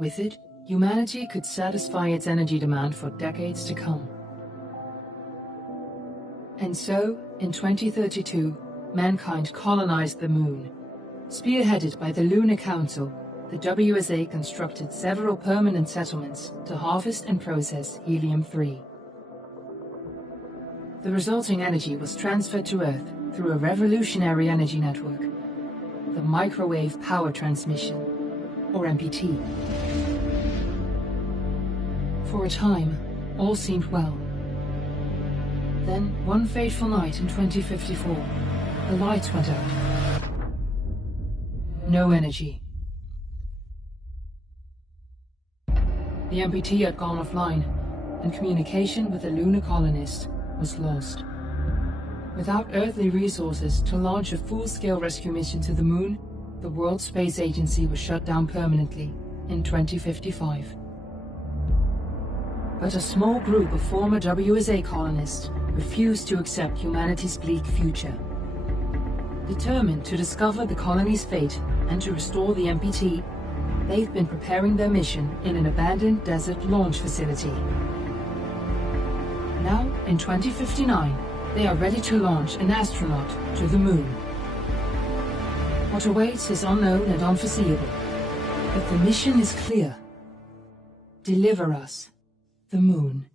With it, humanity could satisfy its energy demand for decades to come. And so, in 2032, mankind colonized the Moon. Spearheaded by the Lunar Council, the WSA constructed several permanent settlements to harvest and process helium-3. The resulting energy was transferred to Earth through a revolutionary energy network, the Microwave Power Transmission, or MPT. For a time, all seemed well. Then, one fateful night in 2054, the lights went out. No energy. The MPT had gone offline, and communication with the lunar colonist was lost. Without earthly resources to launch a full-scale rescue mission to the Moon, the World Space Agency was shut down permanently in 2055. But a small group of former WSA colonists refused to accept humanity's bleak future. Determined to discover the colony's fate and to restore the MPT, they've been preparing their mission in an abandoned desert launch facility. Now, in 2059, they are ready to launch an astronaut to the Moon. What awaits is unknown and unforeseeable, but the mission is clear. Deliver us the Moon.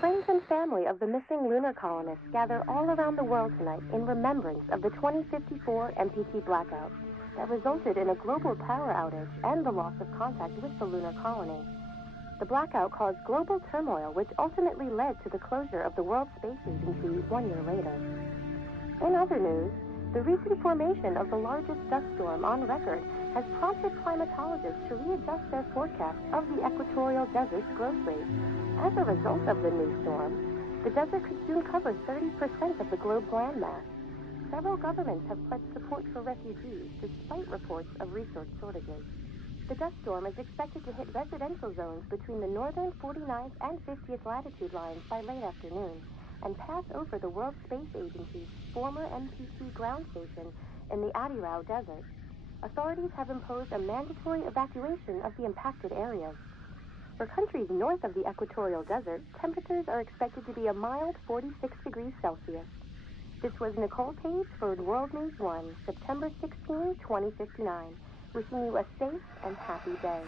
Friends and family of the missing lunar colonists gather all around the world tonight in remembrance of the 2054 MPT blackout that resulted in a global power outage and the loss of contact with the lunar colony. The blackout caused global turmoil, which ultimately led to the closure of the World Space Agency 1 year later. In other news, the recent formation of the largest dust storm on record has prompted climatologists to readjust their forecast of the equatorial desert's growth rate. As a result of the new storm, the desert could soon cover 30% of the globe's landmass. Several governments have pledged support for refugees, despite reports of resource shortages. The dust storm is expected to hit residential zones between the northern 49th and 50th latitude lines by late afternoon, and pass over the World Space Agency's former MPT ground station in the Adirau Desert. Authorities have imposed a mandatory evacuation of the impacted areas. For countries north of the equatorial desert, temperatures are expected to be a mild 46 degrees Celsius. This was Nicole Page for World News 1, September 16, 2059, wishing you a safe and happy day.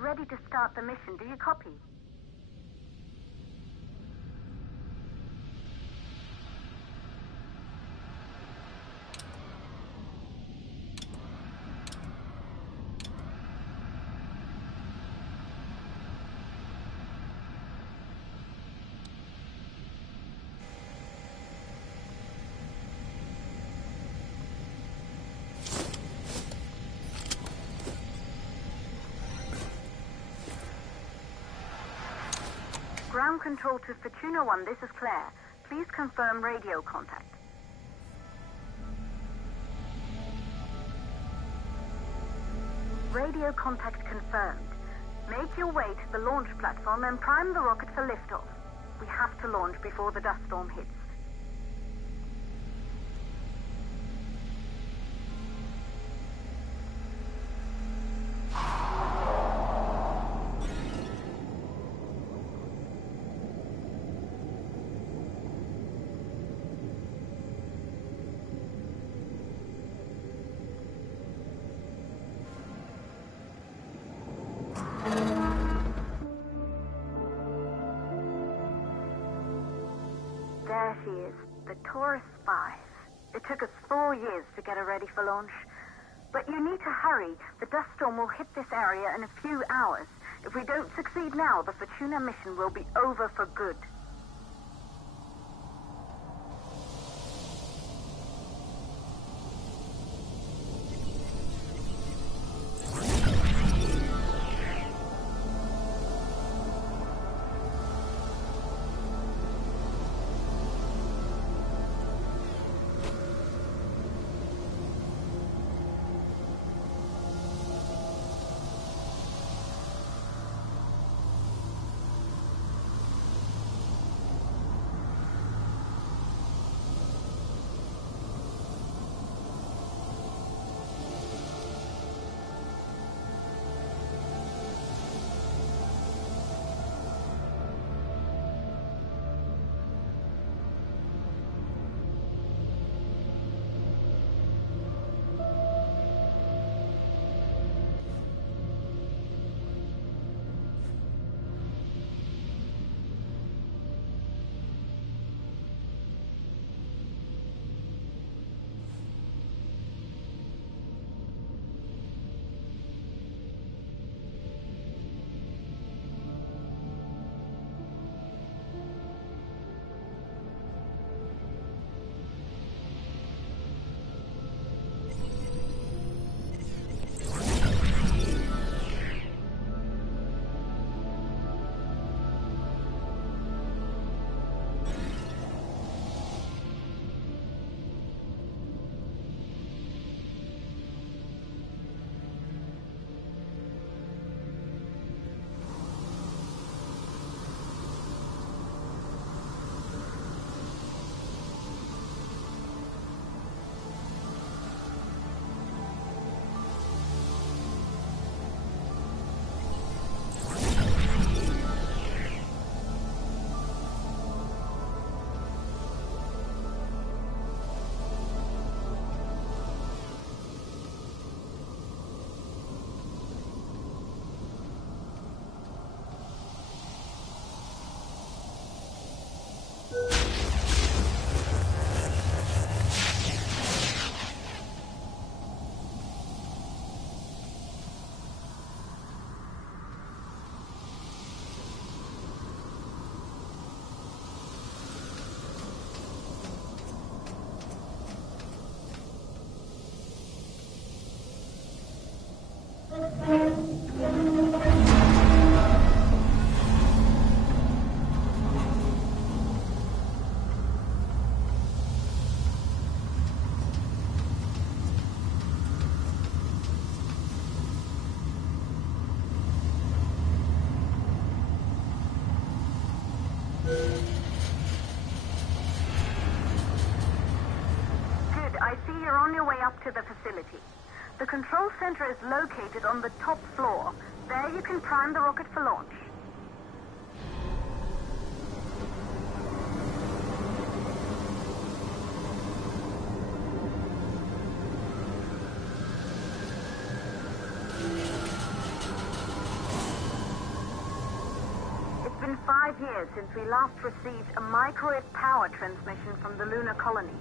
ready to start the mission. Do you copy? Ground control to Fortuna 1, this is Claire. Please confirm radio contact. Radio contact confirmed. Make your way to the launch platform and prime the rocket for liftoff. We have to launch before the dust storm hits. There she is, the Taurus 5. It took us 4 years to get her ready for launch. But you need to hurry. The dust storm will hit this area in a few hours. If we don't succeed now, the Fortuna mission will be over for good. To the facility. The control center is located on the top floor. There you can prime the rocket for launch. years since we last received a microwave power transmission from the lunar colony.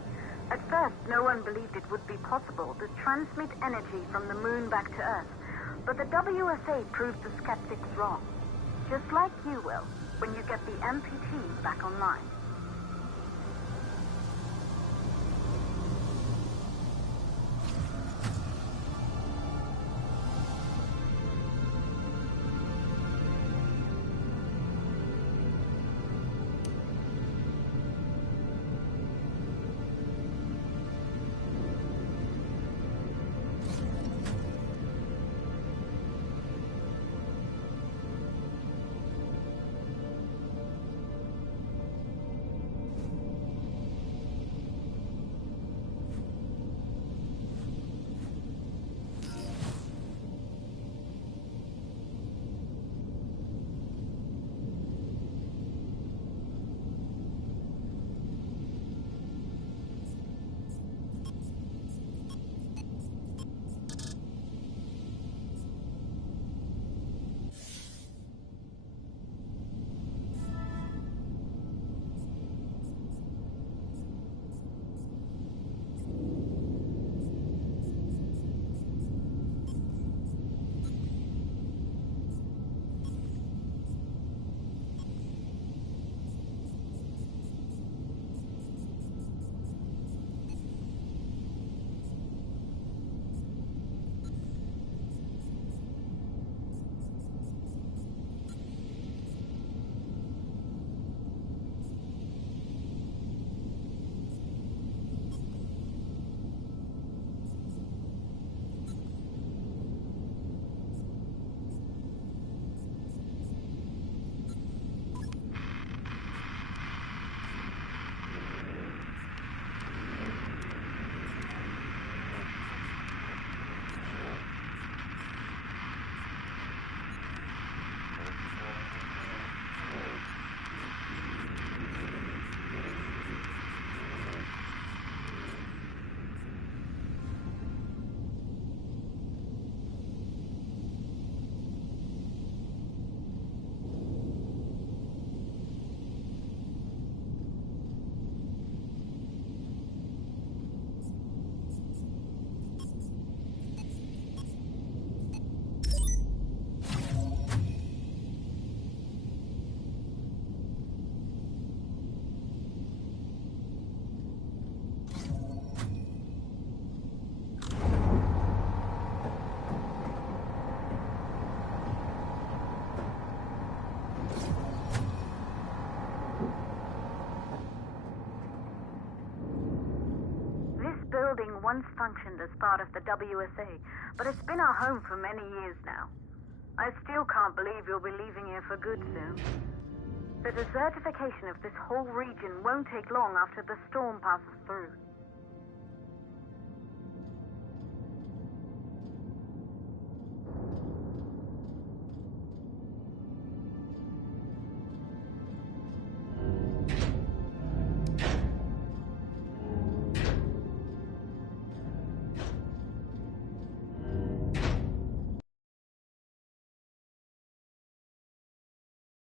At first, no one believed it would be possible to transmit energy from the moon back to Earth. But the WSA proved the skeptics wrong. Just like you will, when you get the MPT back online. Building once functioned as part of the WSA, but it's been our home for many years now. I still can't believe you'll be leaving here for good soon. The desertification of this whole region won't take long after the storm passes through.